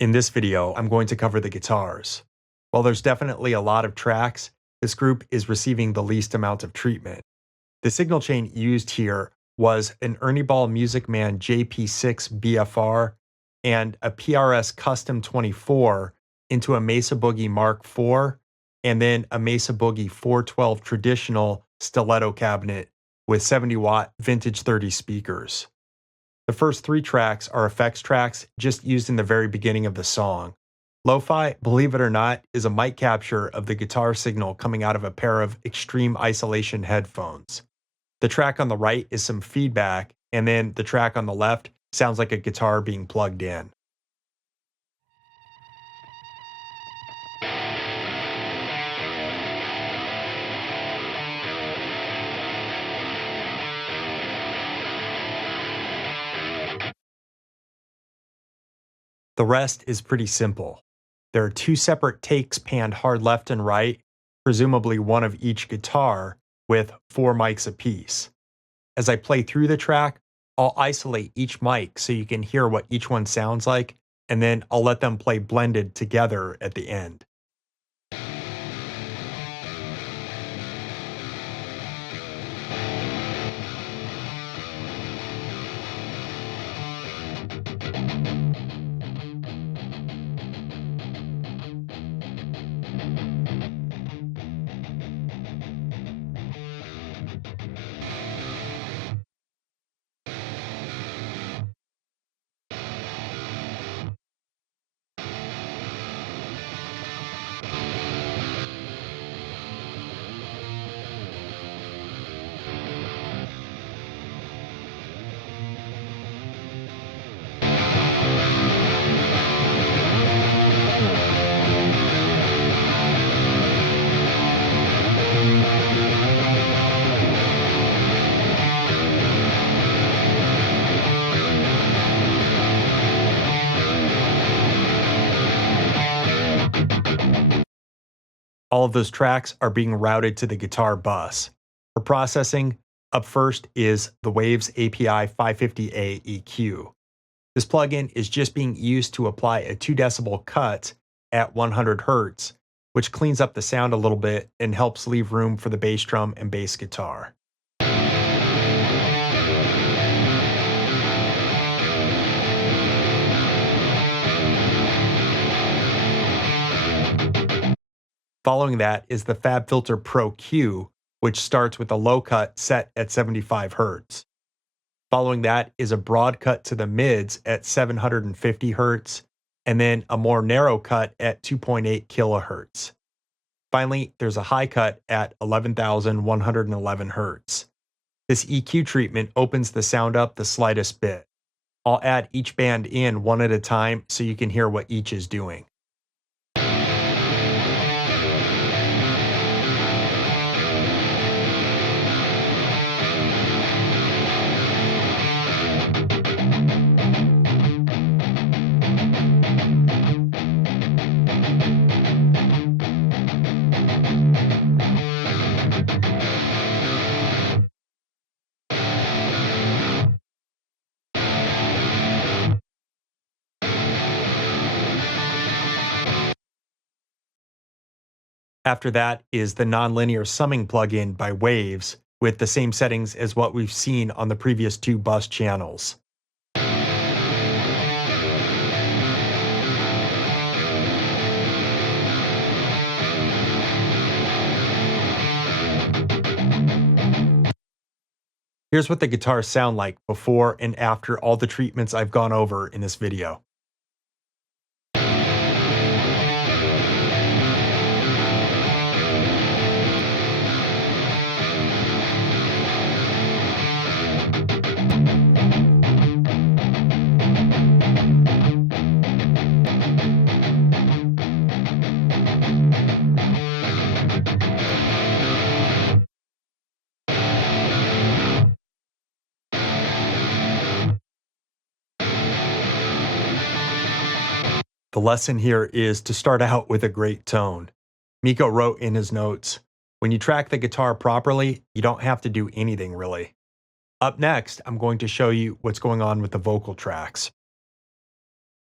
In this video, I'm going to cover the guitars. While there's definitely a lot of tracks, this group is receiving the least amount of treatment. The signal chain used here was an Ernie Ball Music Man JP6 BFR and a PRS Custom 24 into a Mesa Boogie Mark IV and then a Mesa Boogie 412 traditional stiletto cabinet with 70-watt vintage 30 speakers. The first three tracks are effects tracks just used in the very beginning of the song. Lo-fi, believe it or not, is a mic capture of the guitar signal coming out of a pair of extreme isolation headphones. The track on the right is some feedback, and then the track on the left sounds like a guitar being plugged in. The rest is pretty simple. There are two separate takes panned hard left and right, presumably one of each guitar, with 4 mics apiece. As I play through the track, I'll isolate each mic so you can hear what each one sounds like, and then I'll let them play blended together at the end. All of those tracks are being routed to the guitar bus. For processing, up first is the Waves API 550A EQ. This plugin is just being used to apply a 2 decibel cut at 100 Hz, which cleans up the sound a little bit and helps leave room for the bass drum and bass guitar. Following that is the FabFilter Pro Q, which starts with a low cut set at 75 Hz. Following that is a broad cut to the mids at 750 Hz, and then a more narrow cut at 2.8 kHz. Finally, there's a high cut at 11,111 Hz. This EQ treatment opens the sound up the slightest bit. I'll add each band in one at a time so you can hear what each is doing. After that is the nonlinear summing plugin by Waves with the same settings as what we've seen on the previous 2 bus channels. Here's what the guitars sound like before and after all the treatments I've gone over in this video. The lesson here is to start out with a great tone. Miko wrote in his notes, "When you track the guitar properly, you don't have to do anything really." Up next, I'm going to show you what's going on with the vocal tracks.